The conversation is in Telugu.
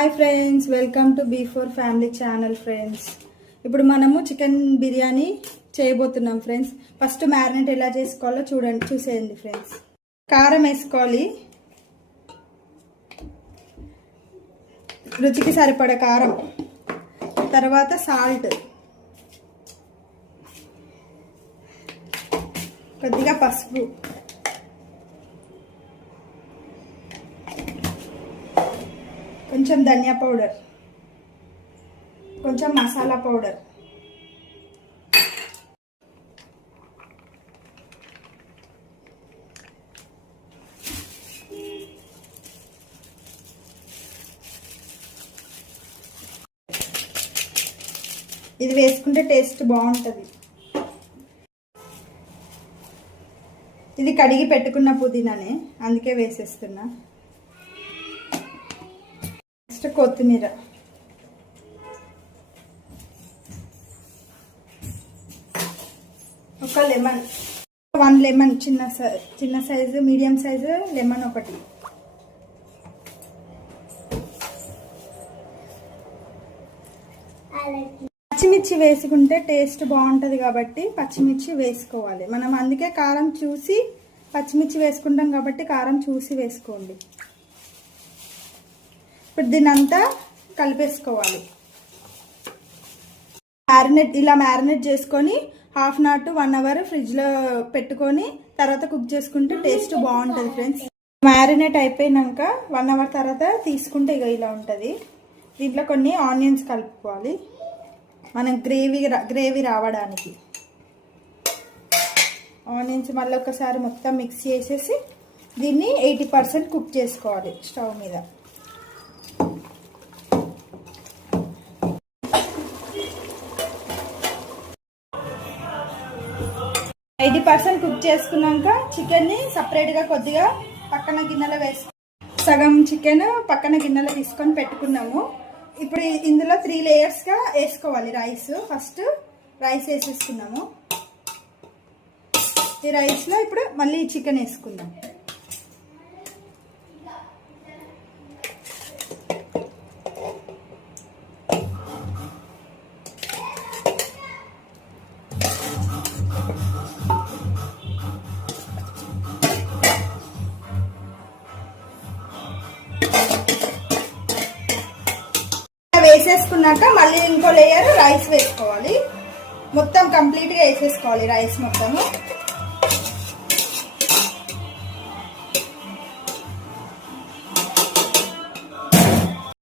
Hi friends, welcome to B4 family channel. Friends, ఇప్పుడు మనము చికెన్ బిర్యానీ చేయబోతున్నాం. ఫ్రెండ్స్, ఫస్ట్ మ్యారినేట్ ఎలా చేసుకోవాలో చూసేయండి. ఫ్రెండ్స్, కారం వేసుకోవాలి, రుచికి సరిపడ కారం, తర్వాత సాల్ట్, కొద్దిగా పసుపు, కొంచెం ధనియా పౌడర్, కొంచెం మసాలా పౌడర్, ఇది వేసుకుంటే టేస్ట్ బాగుంటుంది. ఇది కడిగి పెట్టుకున్న పుదీనానే, అందుకే వేసేస్తున్నా. నెక్స్ట్ కొత్తిమీర, ఒక లెమన్, 1 లెమన్, చిన్న సైజు మీడియం సైజు లెమన్ ఒకటి, పచ్చిమిర్చి వేసుకుంటే టేస్ట్ బాగుంటుంది కాబట్టి పచ్చిమిర్చి వేసుకోవాలి. మనం అందుకే కారం చూసి పచ్చిమిర్చి వేసుకుంటాం కాబట్టి కారం చూసి వేసుకోండి. ఇప్పుడు దీన్ని అంతా కలిపేసుకోవాలి. ఇలా మ్యారినేట్ చేసుకొని 1/2 అవర్ to 1 అవర్ ఫ్రిడ్జ్లో పెట్టుకొని తర్వాత కుక్ చేసుకుంటే టేస్ట్ బాగుంటుంది. ఫ్రెండ్స్, మ్యారినేట్ అయిపోయినాక 1 అవర్ తర్వాత తీసుకుంటే ఇలా ఉంటుంది. దీంట్లో కొన్ని ఆనియన్స్ కలుపుకోవాలి మనం గ్రేవీ రావడానికి. ఆనియన్స్ మళ్ళీ ఒకసారి మొత్తం మిక్స్ చేసేసి దీన్ని 80% కుక్ చేసుకోవాలి స్టవ్ మీద. 80% కుక్ చేసుకున్నాక చికెన్ని సపరేట్గా కొద్దిగా పక్కన గిన్నెలో సగం చికెన్ పక్కన గిన్నెలో తీసుకొని పెట్టుకున్నాము. ఇప్పుడు ఇందులో 3 లేయర్స్గా వేసుకోవాలి రైస్. First rice వేసేసుకున్నాము. ఈ రైస్లో ఇప్పుడు మళ్ళీ చికెన్ వేసుకుందాం. వేసేసుకున్నాక మళ్ళీ ఇంకో లేయర్ రైస్ వేసుకోవాలి. మొత్తం కంప్లీట్గా వేసేసుకోవాలి రైస్ మొత్తము.